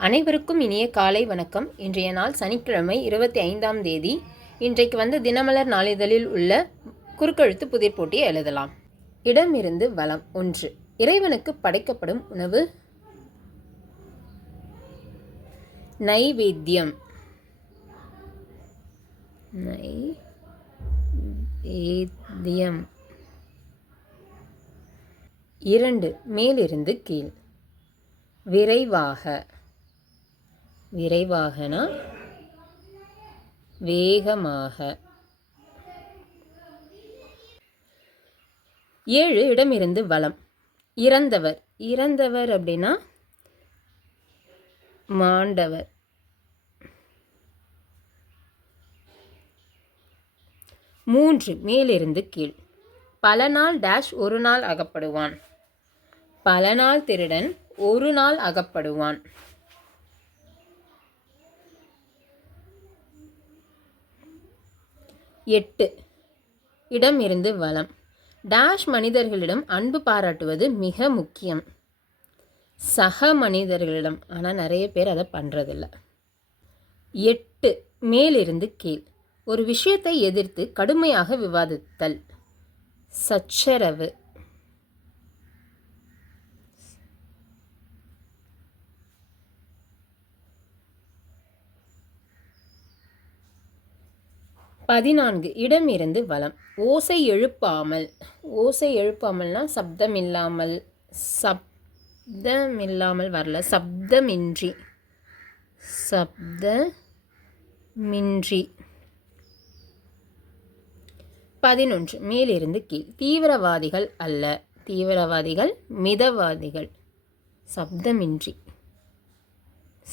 அனைவருக்கும் இனிய காலை வணக்கம். இன்றைய நாள் சனிக்கிழமை இருபத்தி ஐந்தாம் தேதி. இன்றைக்கு வந்து தினமலர் நாளிதழில் உள்ள குறுக்கெழுத்து புதிர் போட்டியை எழுதலாம். இடமிருந்து வளம் ஒன்று. இறைவனுக்கு படைக்கப்படும் உணவு? நைவேத்தியம். நைவேத்தியம். இரண்டு. மேலிருந்து கீழ். விரைவாக. விரைவாகனா வேகமாக. ஏழு இடமிருந்து வலம். இறந்தவர். இறந்தவர் அப்படின்னா மாண்டவர். மூன்று மேலிருந்து கீழ். பல நாள் டேஷ் ஒரு நாள் அகப்படுவான். பல நாள் திருடன் ஒரு நாள் அகப்படுவான். எட்டு. இடம் இருந்து வளம். டாஷ் மனிதர்களிடம் அன்பு பாராட்டுவது மிக முக்கியம். சக மனிதர்களிடம். ஆனால் நிறைய பேர் அதை பண்ணுறதில்ல எட்டு. மேலிருந்து கீழ். ஒரு விஷயத்தை எதிர்த்து கடுமையாக விவாதித்தல். சச்சரவு. பதினான்கு இடமிருந்து வளம் ஓசை எழுப்பாமல் ஓசை எழுப்பாமல்னா சப்தம் இல்லாமல் சப்தம் இல்லாமல் வரல. சப்தமின்றி சப்தமின்றி. பதினொன்று மேலிருந்து கீழ். தீவிரவாதிகள் அல்ல. தீவிரவாதிகள் மிதவாதிகள். சப்தமின்றி.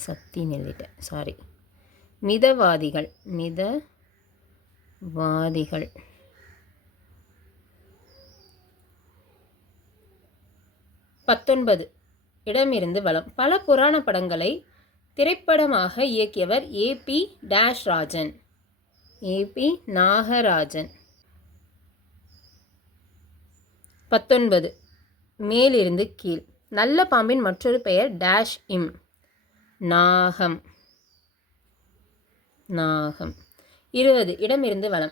சக்தி நெல்லிட்ட சாரி மிதவாதிகள் மித வாதிகள். பத்தொன்பது. இடமிருந்து வளம் பல புராண படங்களை திரைப்படமாக இயக்கியவர் AP dash Rajan AP Nagarajan. பத்தொன்பது. மேலிருந்து கீழ். நல்ல பாம்பின் மற்றொரு பெயர் டேஷ் இம் நாகம். நாகம். இருபது இடமிருந்து வளம்.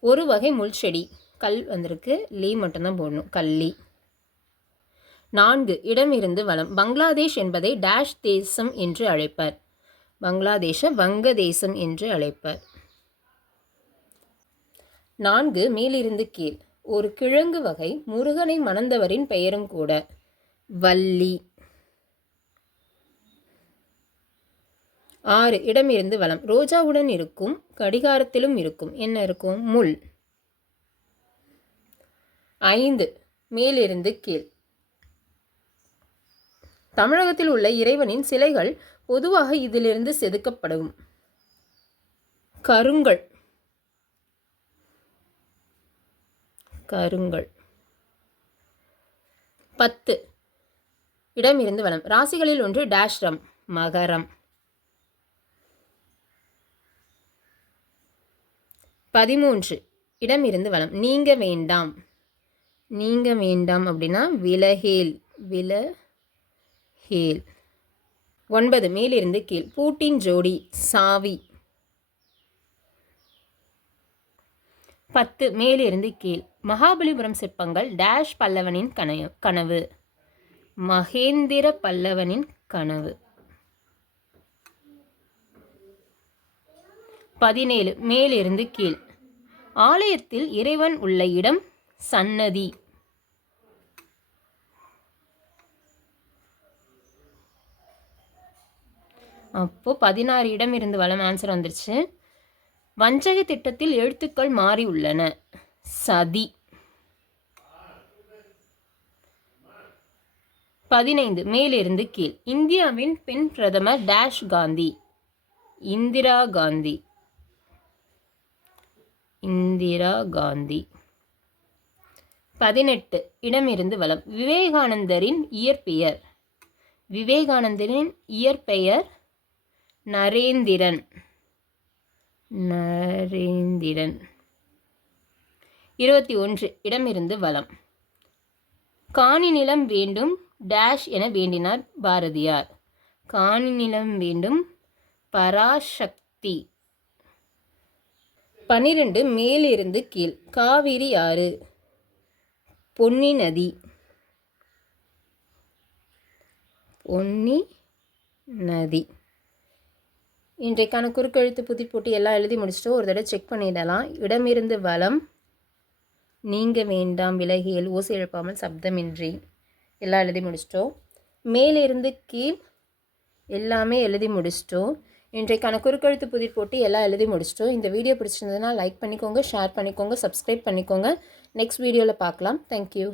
ஒரு வகை முள் செடி கல் வந்திருக்கு லீ மட்டும்தான் போடணும் கல்லி. நான்கு இடமிருந்து வளம். பங்களாதேஷ் என்பதை டேஷ் தேசம் என்று அழைப்பர். பங்களாதேஷ வங்கதேசம் என்று அழைப்பர். நான்கு மேலிருந்து கீழ். ஒரு கிழங்கு வகை முருகனை மணந்தவரின் பெயரும் கூட. வள்ளி. ஆறு இடமிருந்து வளம் ரோஜாவுடன் இருக்கும் கடிகாரத்திலும் இருக்கும். என்ன இருக்கும்? முள். ஐந்து மேலிருந்து கீழ். தமிழகத்தில் உள்ள இறைவனின் சிலைகள் பொதுவாக இதிலிருந்து செதுக்கப்படும். கருங்கள் கருங்கள் பத்து இடமிருந்து வனம் ராசிகளில் ஒன்று டேஷ்ரம் மகரம். பதிமூன்று. இடம் இருந்து வளம் நீங்க வேண்டாம். நீங்க வேண்டாம் அப்படின்னா விலகேல். விலகேல். ஒன்பது. மேலிருந்து கீழ். பூட்டின் ஜோடி. சாவி. பத்து. மேலிருந்து கீழ். மகாபலிபுரம் சிற்பங்கள். டேஷ் பல்லவனின் கனவு கனவு. மகேந்திர பல்லவனின் கனவு. பதினேழு. மேலிருந்து கீழ். ஆலயத்தில் இறைவன் உள்ள இடம் சன்னதி. அப்போ பதினாறு இடம் இருந்து வளம் ஆன்சர் வந்துருச்சு. வஞ்சக திட்டத்தில் எழுத்துக்கள் மாறி உள்ளன. சதி. பதினைந்து. மேலிருந்து கீழ். இந்தியாவின் பெண் பிரதமர் டேஷ் காந்தி. இந்திரா காந்தி. இந்திரா காந்தி. பதினெட்டு. இடமிருந்து வளம் விவேகானந்தரின் இயற்பெயர். விவேகானந்தரின் இயற்பெயர் நரேந்திரன். நரேந்திரன். இருபத்தி ஒன்று. இடமிருந்து வளம் காணி நிலம் வேண்டும் டேஷ் என வேண்டினார் பாரதியார். காணி நிலம் வேண்டும் பராசக்தி. பனிரெண்டு மேலிருந்து கீழ். காவிரி ஆறு. பொன்னி நதி. பொன்னி நதி. இன்றைக்கான குறுக்கெழுத்து புதி போட்டு எல்லாம் எழுதி முடிச்சுட்டு ஒரு தடவை செக் பண்ணிடலாம். இடமிருந்து வளம் நீங்க வேண்டாம் விலகியல் ஓசை எழுப்பாமல் சப்தமின்றி. எல்லாம் எழுதி முடிச்சிட்டோம். மேலிருந்து கீழ் எல்லாமே எழுதி முடிச்சிட்டோம். இன்றைக்கான குறுக்கெழுத்து புதிர் போட்டு எல்லாம் எழுதி முடிச்சிட்டோம். இந்த வீடியோ பிடிச்சிருந்ததுன்னா லைக் பண்ணிக்கோங்க ஷேர் பண்ணிக்கோங்க சப்ஸ்கிரைப் பண்ணிக்கோங்க. நெக்ஸ்ட் வீடியோவில் பார்க்கலாம். தேங்க்யூ